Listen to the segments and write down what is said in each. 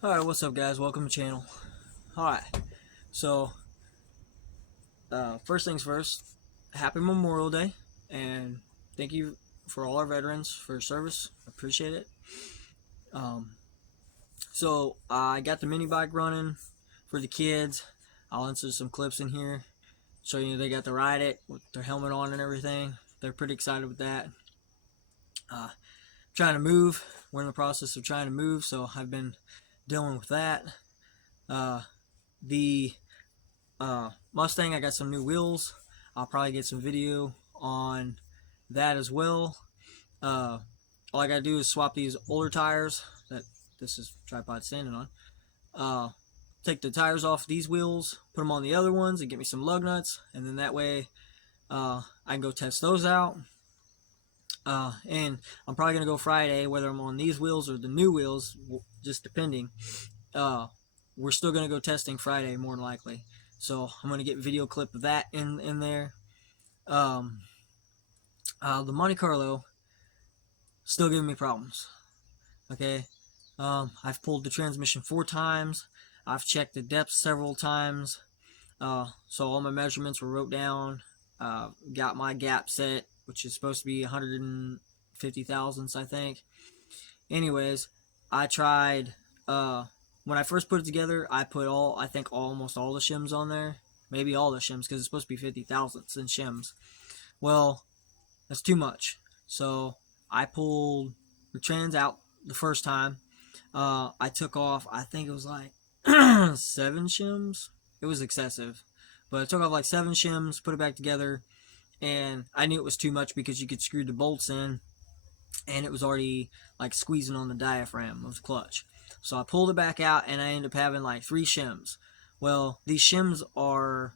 Alright, what's up guys? Welcome to the channel. Alright, so first things first, happy Memorial Day, and thank you for all our veterans for your service. Appreciate it. Um, so I got the mini bike running for the kids. I'll insert some clips in here, show you they got to ride it with their helmet on and everything. They're pretty excited with that. Trying to move. We're in the process of trying to move, so I've been dealing with that. The Mustang, I got some new wheels. I'll probably get some video on that as well. All I gotta do is swap these older tires that this is tripod standing on. Take the tires off these wheels, put them on the other ones, and get me some lug nuts, and then that way I can go test those out. And I'm probably gonna go Friday, whether I'm on these wheels or the new wheels, just depending. We're still gonna go testing Friday, more than likely. So I'm gonna get a video clip of that in there. The Monte Carlo still giving me problems. Okay, I've pulled the transmission 4 times. I've checked the depth several times. So all my measurements were wrote down. Got my gap set, which is supposed to be 150 thousandths, I think. Anyways, I tried. When I first put it together, I put almost all the shims on there. Maybe all the shims, because it's supposed to be 50 thousandths in shims. Well, that's too much. So I pulled the trans out the first time. I took off, I think it was like 7 shims. It was excessive. But I took off like 7 shims, put it back together, and I knew it was too much because you could screw the bolts in, and it was already like squeezing on the diaphragm of the clutch. So I pulled it back out, and I ended up having like 3 shims. Well, these shims are,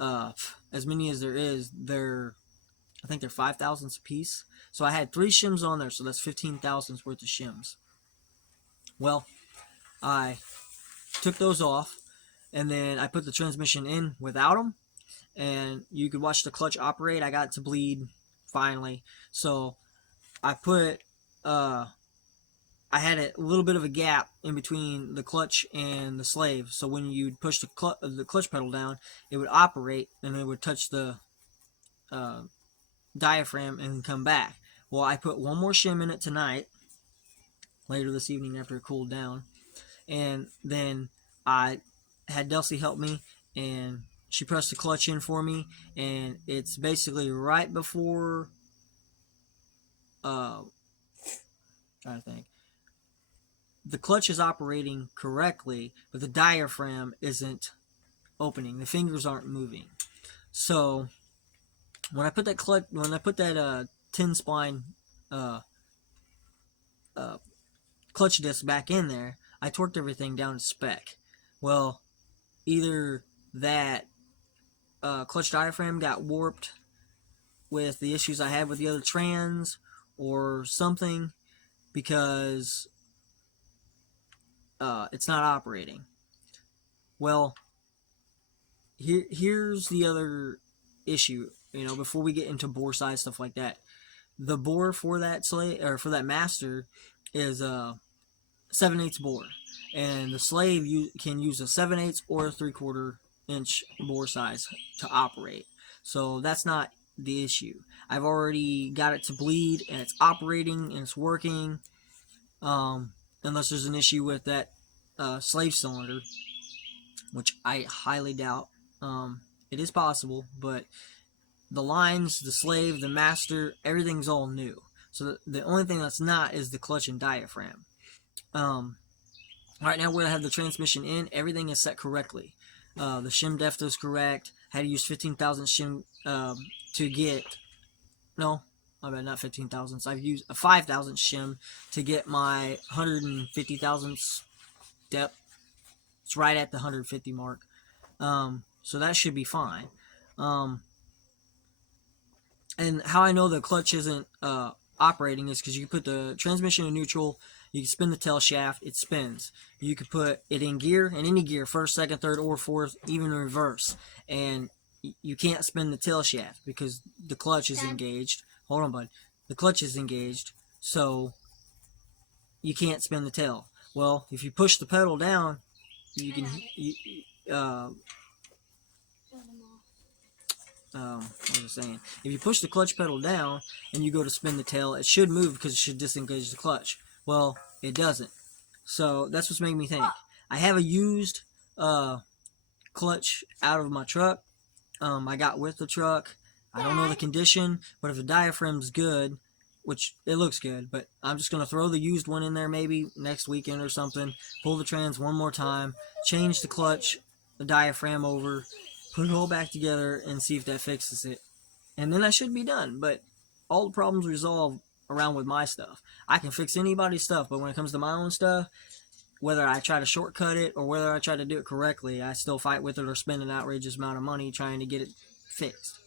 as many as there is, I think they're 5 thousandths a piece. So I had 3 shims on there, so that's 15 thousandths worth of shims. Well, I took those off, and then I put the transmission in without them, and you could watch the clutch operate. I got it to bleed finally. So I put, I had a little bit of a gap in between the clutch and the slave. So when you push the clutch pedal down, it would operate, and it would touch the diaphragm and come back. Well, I put one more shim in it tonight, later this evening after it cooled down, and then I had Delcy help me, and she pressed the clutch in for me, and it's basically right before, trying to think, the clutch is operating correctly, but the diaphragm isn't opening. The fingers aren't moving. So when I put that 10 spline clutch disc back in there, I torqued everything down to spec. Well, either that clutch diaphragm got warped with the issues I had with the other trans, or something, because it's not operating. Well, here's the other issue. Before we get into bore size stuff like that, the bore for that for that master is a 7/8 bore, and the slave you can use a 7/8 or a 3/4 inch bore size to operate. So that's not the issue. I've already got it to bleed, and it's operating, and it's working. Unless there's an issue with that slave cylinder, which I highly doubt. It is possible, but the lines, the slave, the master, everything's all new. So the only thing that's not is the clutch and diaphragm. Right now, where I have the transmission in, everything is set correctly. The shim depth is correct. I had to use 15,000 shim to get, no, my bad, not 15 thousandths. I've used a 5,000 shim to get my 150 thousandths depth. It's right at the 150 mark. So that should be fine. And how I know the clutch isn't operating is because you put the transmission in neutral, you can spin the tail shaft, it spins. You could put it in gear, in any gear, first, second, third, or fourth, even reverse, and you can't spin the tail shaft because the clutch is engaged. Hold on, bud. The clutch is engaged, so you can't spin the tail. Well, if you push the pedal down, you can what was I saying? If you push the clutch pedal down and you go to spin the tail, it should move because it should disengage the clutch. Well, it doesn't. So that's what's making me think. I have a used clutch out of my truck. I got with the truck. I don't know the condition, but if the diaphragm's good, which it looks good, but I'm just going to throw the used one in there maybe next weekend or something, pull the trans one more time, change the clutch, the diaphragm over, put it all back together, and see if that fixes it. And then I should be done, but all the problems resolve around with my stuff. I can fix anybody's stuff, but when it comes to my own stuff, whether I try to shortcut it or whether I try to do it correctly, I still fight with it or spend an outrageous amount of money trying to get it fixed.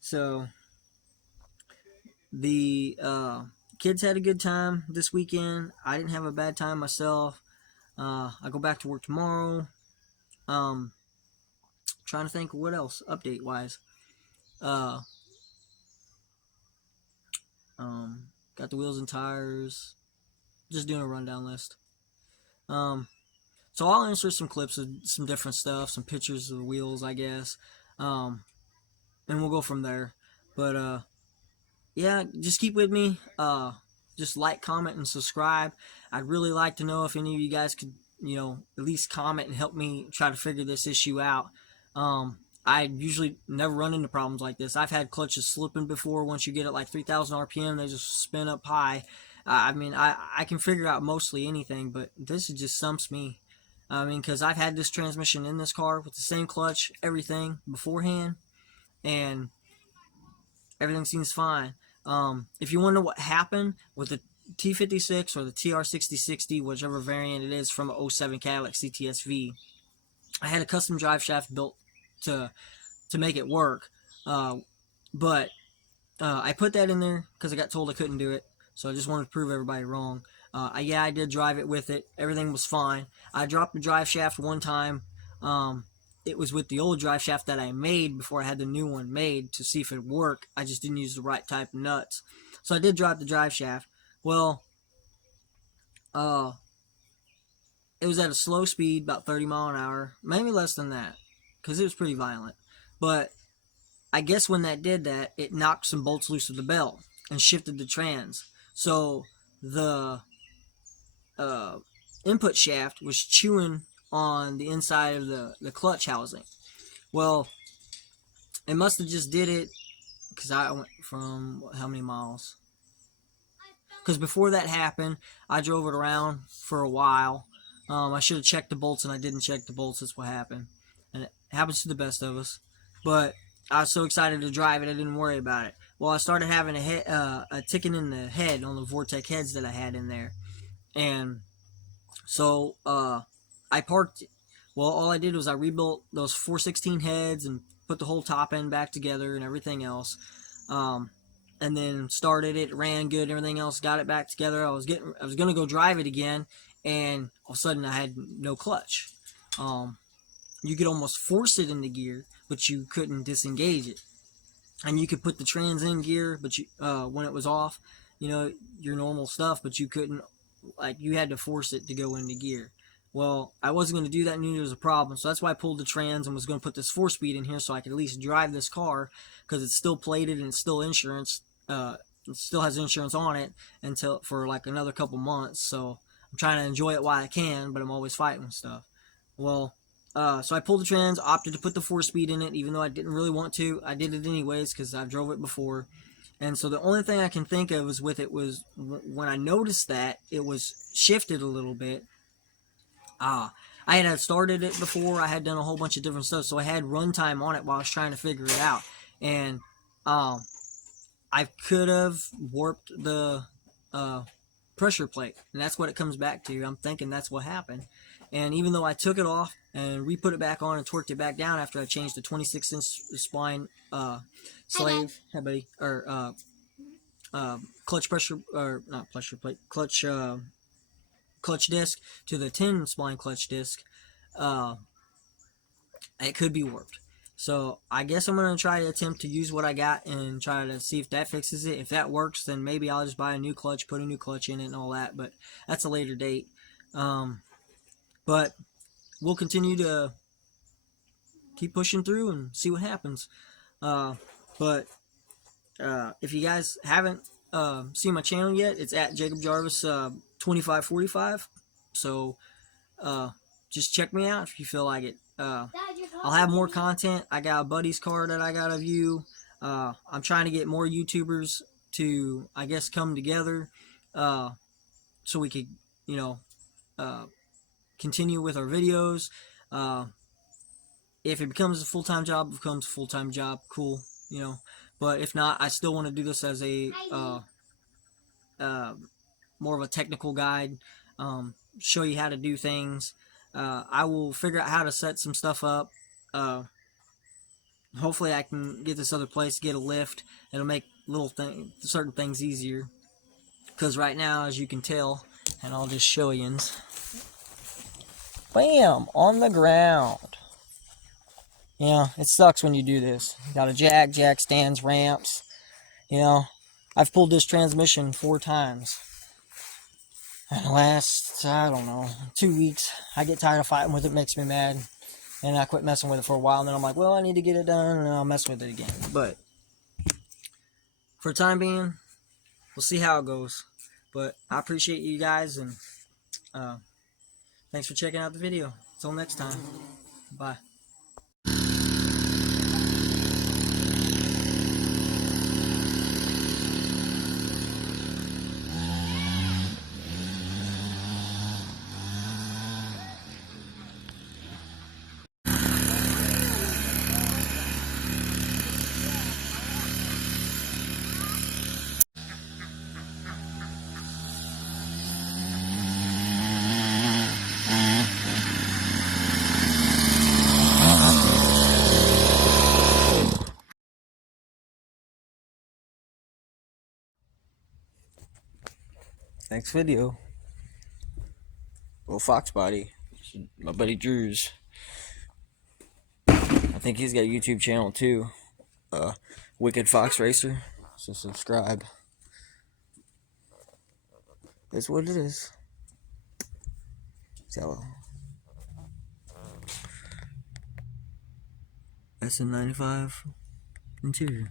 So the kids had a good time this weekend. I didn't have a bad time myself. I go back to work tomorrow. Trying to think what else update wise. Got the wheels and tires. Just doing a rundown list. So I'll insert some clips of some different stuff, some pictures of the wheels, I guess, and we'll go from there. But yeah, just keep with me. Just like, comment, and subscribe. I'd really like to know if any of you guys could, at least comment and help me try to figure this issue out. I usually never run into problems like this. I've had clutches slipping before. Once you get at like 3,000 RPM, they just spin up high. I can figure out mostly anything, but this just stumps me. Because I've had this transmission in this car with the same clutch, everything beforehand, and everything seems fine. If you wonder what happened with the T56 or the TR6060, whichever variant it is from an 07 Cadillac CTS-V, I had a custom drive shaft built to make it work, but I put that in there because I got told I couldn't do it, so I just wanted to prove everybody wrong. I did drive it with it. Everything was fine. I dropped the drive shaft one time. It was with the old drive shaft that I made before I had the new one made to see if it would work. I just didn't use the right type of nuts. So I did drop the drive shaft. Well, it was at a slow speed, about 30 mile an hour, maybe less than that, because it was pretty violent. But I guess when that did that, it knocked some bolts loose of the belt and shifted the trans. So the input shaft was chewing on the inside of the clutch housing. Well, it must have just did it because I went from how many miles? Because before that happened, I drove it around for a while. I should have checked the bolts, and I didn't check the bolts. That's what happened. And it happens to the best of us. But I was so excited to drive it, I didn't worry about it. Well, I started having a ticking in the head on the Vortec heads that I had in there. And so I parked it. Well, all I did was I rebuilt those 416 heads and put the whole top end back together and everything else. And then started it, ran good, everything else, got it back together. I was gonna go drive it again, and all of a sudden I had no clutch. You could almost force it into gear, but you couldn't disengage it. And you could put the trans in gear, but you when it was off, your normal stuff, but you couldn't, you had to force it to go into gear. Well, I wasn't going to do that, and knew there was a problem, so that's why I pulled the trans and was going to put this 4-speed in here so I could at least drive this car, because it's still plated and it's still insurance. It still has insurance on it until for like another couple months, so I'm trying to enjoy it while I can, but I'm always fighting with stuff. Well, so I pulled the trans, opted to put the 4-speed in it, even though I didn't really want to. I did it anyways because I've drove it before. And so the only thing I can think of was with it was when I noticed that it was shifted a little bit. I had started it before. I had done a whole bunch of different stuff, so I had runtime on it while I was trying to figure it out. And I could have warped the pressure plate, and that's what it comes back to. I'm thinking that's what happened. And even though I took it off and re-put it back on and torqued it back down after I changed the 26-inch spline slave, hey buddy, or clutch pressure, or not pressure plate, clutch disc to the 10 spline clutch disc, it could be warped. So I guess I'm going to try to attempt to use what I got and try to see if that fixes it. If that works, then maybe I'll just buy a new clutch, put a new clutch in it and all that, but that's a later date. But we'll continue to keep pushing through and see what happens. But if you guys haven't seen my channel yet, it's at Jacob Jarvis 2545. So just check me out if you feel like it. I'll have more content. I got a buddy's car that I gotta view. I'm trying to get more YouTubers to, I guess, come together so we could, you know, continue with our videos. If it becomes a full-time job, it becomes a full-time job. Cool, you know. But if not, I still want to do this as a more of a technical guide. Show you how to do things. I will figure out how to set some stuff up. Hopefully I can get this other place, get a lift. It'll make certain things easier. Because right now, as you can tell, and I'll just show you. Bam! On the ground. Yeah, it sucks when you do this. You got a jack stands, ramps. You know, I've pulled this transmission 4 times. And the last, I don't know, 2 weeks, I get tired of fighting with it, makes me mad. And I quit messing with it for a while, and then I'm like, well, I need to get it done, and I'll mess with it again. But for the time being, we'll see how it goes. But I appreciate you guys, and thanks for checking out the video. Until next time, bye. Next video. Little Fox body. My buddy Drew's. I think he's got a YouTube channel too. Wicked Fox Racer. So subscribe. That's what it is. So SN95 interior.